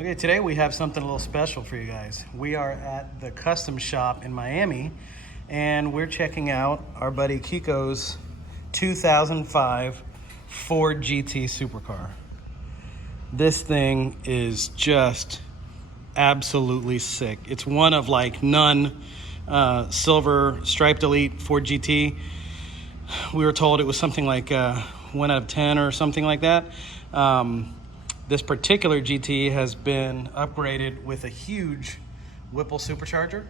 Okay, today we have something a little special for you guys. We are at the custom shop in Miami, and we're checking out our buddy Kiko's 2005 Ford GT Supercar. This thing is just absolutely sick. It's one of like none silver striped elite Ford GT. We were told it was something like 1 out of 10 or something like that. This particular GT has been upgraded with a huge Whipple supercharger.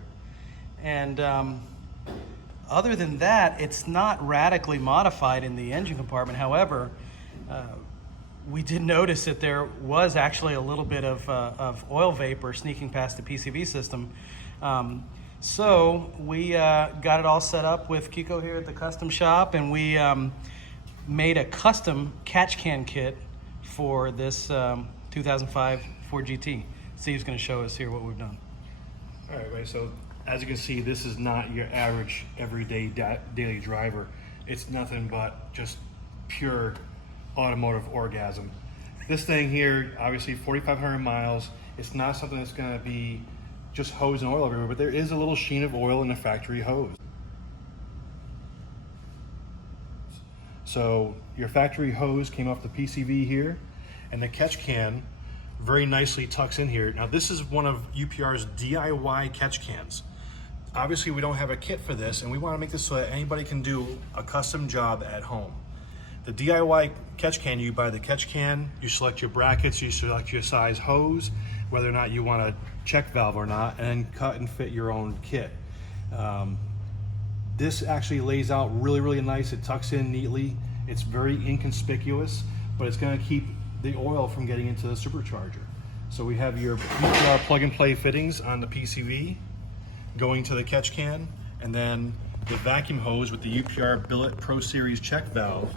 And other than that, it's not radically modified in the engine compartment. However, we did notice that there was actually a little bit of oil vapor sneaking past the PCV system. So we got it all set up with Kiko here at the custom shop, and we made a custom catch can kit for this 2005 Ford GT. Steve's going to show us here what we've done. All right, right. So as you can see, this is not your average everyday daily driver. It's nothing but just pure automotive orgasm. This thing here, obviously 4,500 miles. It's not something that's going to be just hose and oil everywhere, but there is a little sheen of oil in the factory hose. So your factory hose came off the PCV here, and the catch can very nicely tucks in here. Now this is one of UPR's DIY catch cans. Obviously we don't have a kit for this, and we want to make this so that anybody can do a custom job at home. The DIY catch can, you buy the catch can, you select your brackets, you select your size hose, whether or not you want a check valve or not, and then cut and fit your own kit. This actually lays out really nice. It tucks in neatly. It's very inconspicuous, but it's going to keep the oil from getting into the supercharger. So we have your UPR plug and play fittings on the PCV going to the catch can, and then the vacuum hose with the UPR Billet Pro Series check valve.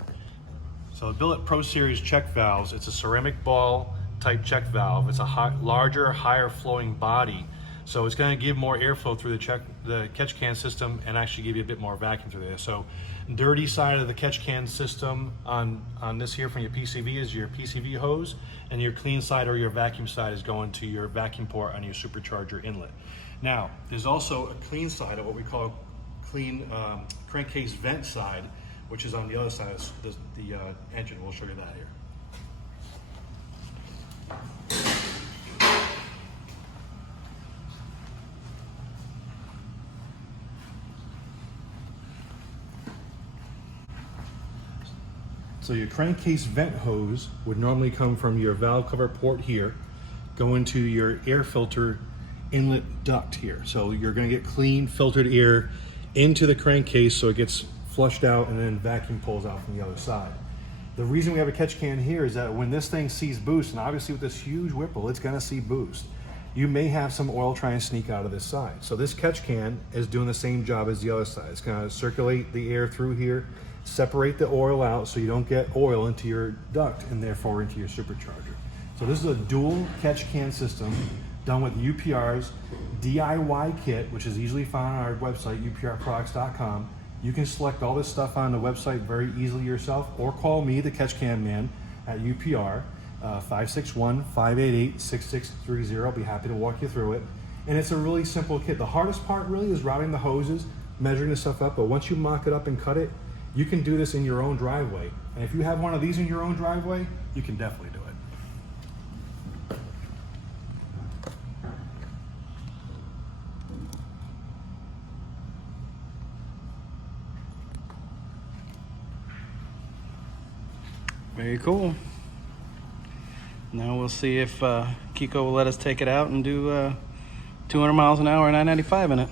So the Billet Pro Series check valves, it's a ceramic ball type check valve. It's a larger, higher flowing body. So it's going to give more airflow through the catch can system and actually give you a bit more vacuum through there. So dirty side of the catch can system on this here from your PCV is your PCV hose, and your clean side or your vacuum side is going to your vacuum port on your supercharger inlet. Now, there's also a clean side of what we call clean crankcase vent side, which is on the other side of the engine. We'll show you that here. So your crankcase vent hose would normally come from your valve cover port here, go into your air filter inlet duct here. So you're going to get clean filtered air into the crankcase so it gets flushed out and then vacuum pulls out from the other side. The reason we have a catch can here is that when this thing sees boost, and obviously with this huge Whipple, it's going to see boost, you may have some oil try and sneak out of this side. So this catch can is doing the same job as the other side. It's going to circulate the air through here, separate the oil out so you don't get oil into your duct and therefore into your supercharger. So this is a dual catch can system done with UPR's DIY kit, which is easily found on our website, uprproducts.com. You can select all this stuff on the website very easily yourself, or call me, the catch can man, at UPR, 561-588-6630. I'll be happy to walk you through it. And it's a really simple kit. The hardest part really is routing the hoses, measuring the stuff up, but once you mock it up and cut it, you can do this in your own driveway. And if you have one of these in your own driveway, you can definitely do it. Very cool. Now we'll see if Kiko will let us take it out and do 200 miles an hour and I-95 in it.